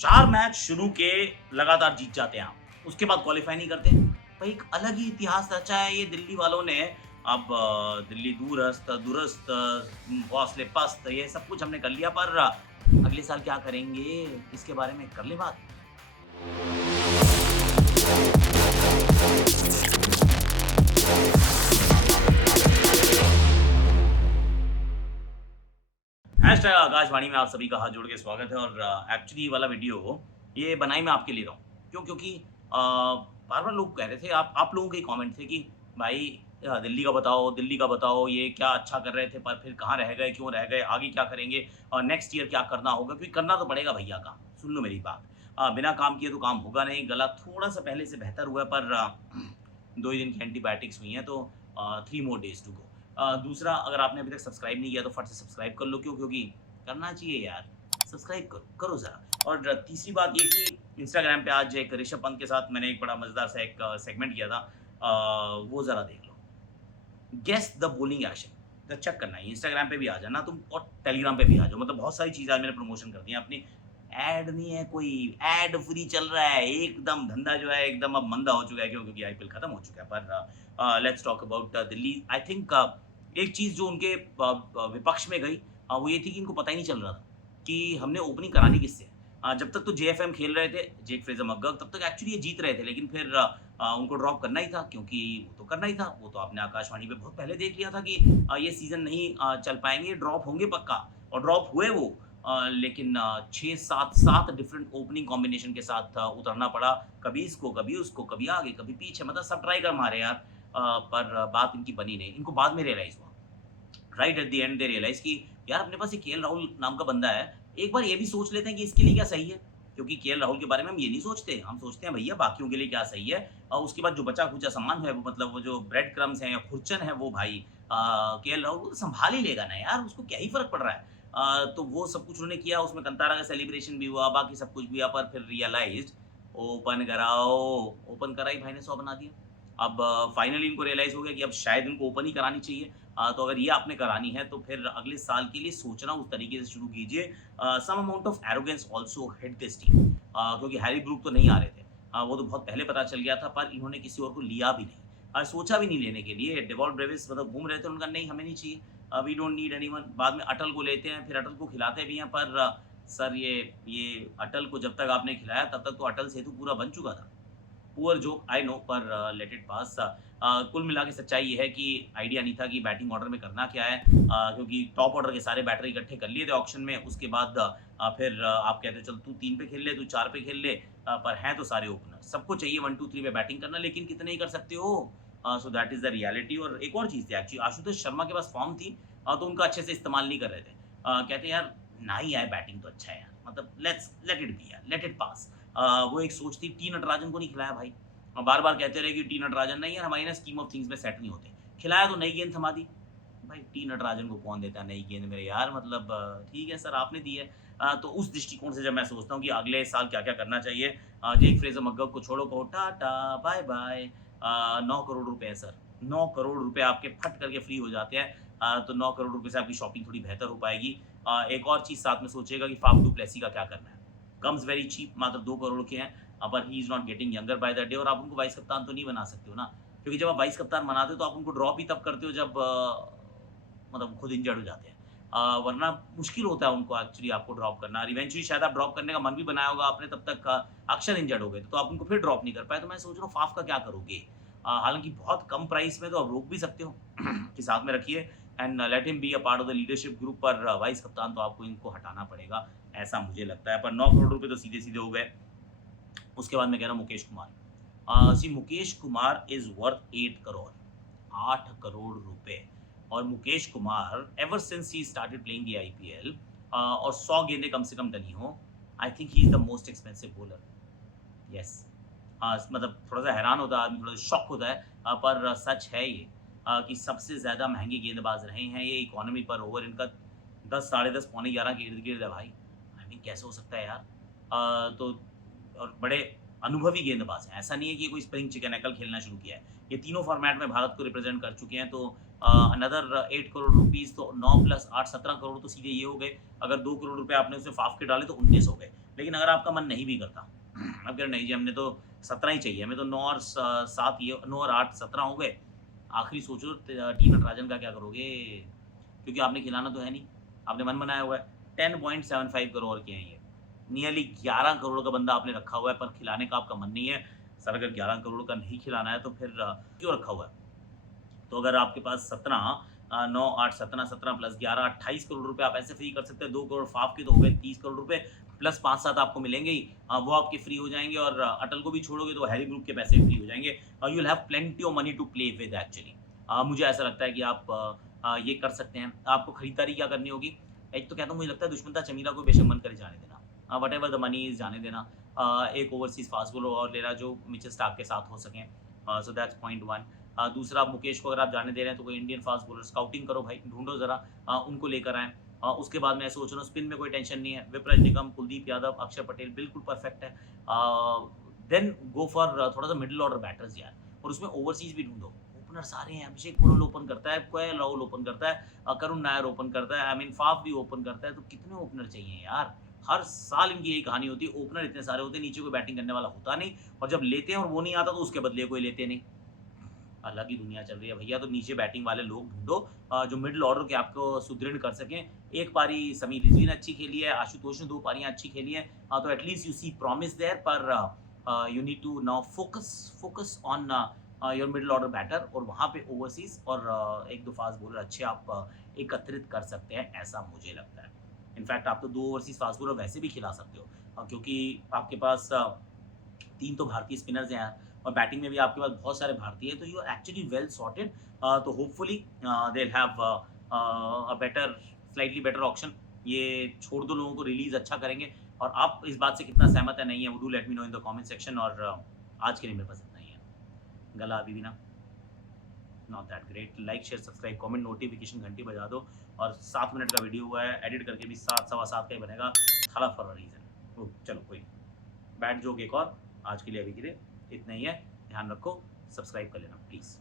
4 match शुरू के लगातार जीत जाते हैं आप, उसके बाद क्वालीफाई नहीं करते। भाई एक अलग ही इतिहास रचा है ये दिल्ली वालों ने। अब दिल्ली दूरस्थ, दुरस्थ, हौसले पस्त ये सब कुछ हमने कर लिया पर अगले साल क्या करेंगे? इसके बारे में कर लें बात? हैशटैग आकाशवाणी में आप सभी का हाथ जोड़ के स्वागत है और एक्चुअली ये वाला वीडियो ये बनाई मैं आपके लिए रहा हूँ। क्यों? क्योंकि बार-बार लोग कह रहे थे आप लोगों के कमेंट थे कि भाई दिल्ली का बताओ, ये क्या अच्छा कर रहे थे पर फिर कहाँ रह गए, क्यों रह गए, आगे क्या करेंगे और नेक्स्ट ईयर क्या करना होगा? क्योंकि करना तो पड़ेगा भैया काम, सुन लो मेरी बात। बिना काम किए तो काम होगा नहीं, गला थोड़ा-सा पहले से बेहतर हुआ है पर 2 ही दिन की एंटीबायोटिक्स हुई हैं तो 3 मोर डेज़ टू गो। दूसरा अगर आपने अभी तक सब्सक्राइब नहीं किया तो फट से सब्सक्राइब कर लो। क्यों? क्योंकि करना चाहिए यार, सब्सक्राइब करो ज़रा। और तीसरी बात ये कि इंस्टाग्राम पे आज एक ऋषभ पंत के साथ मैंने एक बड़ा मज़ेदार सा एक सेगमेंट किया था। वो ज़रा देख लो। गेस द बोलिंग एक्शन, तो चेक करना है, इंस्टाग्राम पे भी आ जाना तुम और टेलीग्राम पे भी आ जाओ। मतलब बहुत सारी चीज़ें आज मैंने प्रमोशन कर दी हैं अपनी। ऐड नहीं है कोई, ऐड फ्री चल रहा है, एकदम धंधा जो है एकदम अब मंदा हो चुका है। क्यों? क्योंकि आईपीएल खत्म हो चुका है। पर let's talk about Delhi. I think एक चीज़ जो उनके विपक्ष में गई वो ये थी कि इनको पता ही नहीं चल रहा था कि हमने ओपनिंग करानी किससे है। जब तक तो जेएफएम खेल रहे थे, जेक फ्रेज़र मक्गर्क, तब तक एक्चुअली ये जीत रहे थे। लेकिन फिर उनको ड्रॉप करना ही था क्योंकि वो तो करना ही था। वो तो आपने आकाशवाणी पे बहुत पहले देख लिया था कि ये सीज़न नहीं चल पाएँगे, ड्रॉप होंगे पक्का और ड्रॉप हुए वो। लेकिन 6-7 डिफरेंट ओपनिंग कॉम्बिनेशन के साथ उतरना पड़ा। कभी इसको, कभी उसको, कभी आगे, कभी पीछे, मतलब सब ट्राई कर मारे यार। पर बात इनकी बनी नहीं। इनको बाद में रियलाइज़ हुआ। Right at the end they realise कि यार अपने पास ये केएल राहुल नाम का बंदा है, एक बार ये भी सोच लेते हैं कि इसके लिए क्या सही है। क्योंकि केएल राहुल के बारे में हम ये नहीं सोचते, हम सोचते हैं भैया बाकियों के लिए क्या सही है और उसके बाद जो बचा-खुचा सामान है वो मतलब वो जो ब्रेड क्रम्ब्स हैं या खुरचन है वो भाई केएल राहुल वो तो सँभाल ही लेगा ना यार, उसको क्या ही फ़र्क पड़ रहा है। तो वो सब कुछ उन्होंने किया, उसमें कंतारा का सेलिब्रेशन भी हुआ, बाकी सब कुछ भी हुआ पर फिर रियलाइज़्ड ओपन कराओ, ओपन करा ही भाई ने 100 बना दिया। अब फाइनली इनको रियलाइज़ हो गया कि अब शायद इनको ओपन ही करानी चाहिए। तो अगर ये आपने करानी है तो फिर अगले साल के लिए सोचना उस तरीके से शुरू कीजिए। Some amount of arrogance also hit this team. क्योंकि हैरी ब्रूक तो नहीं आ रहे थे। वो तो बहुत पहले पता चल गया था पर इन्होंने किसी और को लिया भी नहीं। सोचा भी नहीं लेने के लिए। डेवॉल्ट ब्रेविस मतलब घूम रहे थे, उन्होंने कहा नहीं हमें नहीं चाहिए। We don't need anyone. बाद में अटल को लेते हैं, फिर अटल को खिलाते भी हैं पर सर ये अटल को जब तक आपने खिलाया तब तक तो अटल सेतु पूरा बन चुका था। पुअर जोक आई नो पर लेट इट पास। कुल मिला के सच्चाई ये है कि आइडिया नहीं था कि बैटिंग ऑर्डर में करना क्या है। क्योंकि टॉप ऑर्डर के सारे बैटर इकट्ठे कर लिए थे ऑक्शन में। उसके बाद फिर आप कहते हो चल तू 3 पे खेल ले, तू 4 पे खेल ले। पर हैं तो सारे ओपनर। सबको चाहिए 1, 2, 3 पे बैटिंग करना लेकिन कितने ही कर सकते हो? So that is the reality. और एक और चीज़ थी एक्चुअली आशुतोष शर्मा के पास फॉर्म थी तो उनका अच्छे से इस्तेमाल नहीं कर रहे थे। कहते हैं यार ना ही आए बैटिंग तो अच्छा है यार। मतलब लेट इट बी यार, लेट इट पास। वो एक सोच थी। टी नटराजन को नहीं खिलाया भाई। बार-बार कहते रहे कि टी नटराजन नहीं यार हमारी ना स्कीम ऑफ थिंग्स में सेट नहीं होते। खिलाया तो नई गेंद थमा दी। भाई टी नटराजन को कौन देता है नई गेंद मेरे यार, मतलब ठीक है सर आपने दी है। तो उस दृष्टिकोण से जब मैं सोचता हूँ कि अगले साल क्या-क्या करना चाहिए। जेक फ्रेज़र मक्गर्क को छोड़ो, कहो टाटा, बाय-बाय। 9 करोड़ रुपए है सर। 9 करोड़ रुपए आपके फट करके फ्री हो जाते हैं। तो 9 करोड़ रुपए से आपकी शॉपिंग थोड़ी बेहतर हो पाएगी। एक और चीज़ साथ में सोचिएगा कि फाफ डू प्लेसी का क्या करना है। कम्स वेरी चीप, मात्र 2 करोड़ के हैं। पर he is not getting younger by the day. और आप उनको वाइस कप्तान तो नहीं बना सकते हो ना। क्योंकि जब आप वाइस कप्तान बनाते हो तो आप उनको ड्रॉप ही तब करते हो जब मतलब खुद इंजर्ड हो जाते हैं। वरना मुश्किल होता है उनको एक्चुअली आपको ड्रॉप करना। और इवेंचुअली शायद आप ड्रॉप करने का मन भी बनाया होगा आपने, तब तक अक्षर इंजर्ड हो गए थे, तो आप उनको फिर ड्रॉप नहीं कर पाए। तो मैं सोच रहा हूँ फाफ का क्या करोगे? हालाँकि बहुत कम प्राइस में तो आप रोक भी सकते हो कि साथ में रखिए and let him be a part of the leadership group. पर वाइस कप्तान तो आपको इनको हटाना पड़ेगा, ऐसा मुझे लगता है। पर 9 करोड़ रुपए तो सीधे-सीधे हो गए। उसके बाद मैं कह रहा हूँ मुकेश कुमार। सी मुकेश कुमार इज़ वर्थ 8 करोड़, 8 करोड़ रुपए। और Mukesh Kumar ever since he started playing the IPL और 100 गेंदें कम से कम डली हों, I think he is the most expensive bowler. Yes. मतलब थोड़ा-सा हैरान होता है आदमी, थोड़ा-सा शॉक होता है। पर सच है ये कि सबसे ज़्यादा महँगे गेंदबाज रहे हैं ये। इकॉनमी पर ओवर इनका 10 साढ़े 10 पौने 11 के इर्द-गिर्द है भाई। आई मीन कैसे हो सकता है यार? तो और बड़े अनुभवी गेंदबाज हैं। ऐसा नहीं है कि ये कोई स्प्रिंग चिकन है, कल खेलना शुरू किया है। ये तीनों फॉर्मेट में भारत को रिप्रेज़ेंट कर चुके हैं। तो अनदर 8 करोड़ रुपीज़ तो 9 प्लस 8 17 करोड़ तो सीधे ये हो गए। अगर 2 करोड़ रुपए आपने उसमें फाफ के डाले तो 19 हो गए। लेकिन अगर आपका मन नहीं भी करता, अब कह नहीं जी हमने तो 17 ही चाहिए, हमें तो 9 और 7 ये 9 और 8 17 हो गए, आखिरी सोचो टी नटराजन का क्या करोगे? क्योंकि आपने खिलाना तो है नहीं, आपने मन बनाया हुआ है। 10.75 करोड़ के हैं ये, नियरली 11 करोड़ का बंदा आपने रखा हुआ है, पर खिलाने का आपका मन नहीं है। सर अगर 11 करोड़ का नहीं खिलाना है तो फिर क्यों रखा हुआ है? तो अगर आपके पास 17 9 8 17 17 प्लस 11 28 करोड़ रुपए आप ऐसे फ्री कर सकते हैं। 2 करोड़ फाफ के तो हो गए 30 करोड़ रुपए, प्लस 5-7 आपको मिलेंगे ही, वो आपके फ्री हो जाएँगे। और अटल को भी छोड़ोगे तो हैरी ग्रुप के पैसे फ्री हो जाएँगे। You will have plenty of money to play with actually. मुझे ऐसा लगता है कि आप ये कर सकते हैं। आपको खरीदारी क्या करनी होगी? एक तो कहता हूँ मुझे लगता है दुष्मंता चमीला को बेशक मन करे जाने देना। व्हाटएवर द मनी इज़ जाने देना। एक ओवरसीज़ फास्ट बॉलर और लेना जो मिचेल स्टार्क के साथ हो सकें। So that's point 1। दूसरा मुकेश को अगर आप जाने दे रहे हैं तो कोई इंडियन फास्ट बॉलर स्काउटिंग करो भाई, ढूँढो ज़रा, उनको लेकर आएँ। उसके बाद मैं सोच रहा हूँ स्पिन में कोई टेंशन नहीं है, विपराज निगम, कुलदीप यादव, अक्षर पटेल बिल्कुल परफेक्ट है। देन गो फॉर थोड़ा-सा मिडल ऑर्डर बैटर्स यार, और उसमें ओवरसीज़ भी ढूँढो। ओपनर सारे हैं, अभिषेक पुरोल ओपन करता है, केएल राहुल ओपन करता है, करुण नायर ओपन करता है, आई मीन फाफ भी ओपन करता है, तो कितने ओपनर चाहिए यार? हर साल इनकी यही कहानी होती है, ओपनर इतने सारे होते हैं, नीचे कोई बैटिंग करने वाला होता नहीं, और जब लेते हैं और वो नहीं आता तो उसके बदले कोई लेते नहीं। अलग ही दुनिया चल रही है भैया, तो नीचे बैटिंग वाले लोग ढूँढो, जो मिडल ऑर्डर के आपको सुदृढ़ कर सकें। एक पारी समीर रिजवी ने अच्छी खेली है, आशुतोष ने 2 पारियाँ अच्छी खेली हैं, तो at least you see promise there, पर you need to now focus on your middle order batter, और वहाँ पे ओवरसीज़ और 1-2 फास्ट बॉलर अच्छे आप एकत्रित कर सकते हैं, ऐसा मुझे लगता है। इनफैक्ट आप तो 2 ओवरसीज़ फास्ट बॉलर वैसे भी खिला सकते हो, क्योंकि आपके पास 3 तो भारतीय स्पिनर्स हैं यार, और बैटिंग में भी आपके पास बहुत सारे भारतीय हैं, तो you are actually well sorted. तो hopefully they will have a better slightly better auction. ये छोड़ दो लोगों को रिलीज़ अच्छा करेंगे, और आप इस बात से कितना सहमत है नहीं है, वो do let me know in the comment section. और आज के लिए मेरे पास इतना ही है। गला अभी भी ना not that great. Like, share, subscribe, comment, notification घंटी बजा दो, और 7 मिनट का वीडियो हुआ है, एडिट करके भी 7 सवा 7 का ही बनेगा, थाला फॉर अ रीज़न। ओह! चलो कोई नहीं। बैड जोक एक और, आज के लिए अभी के लिए इतना ही है। ध्यान रखो, सब्सक्राइब कर लेना प्लीज़।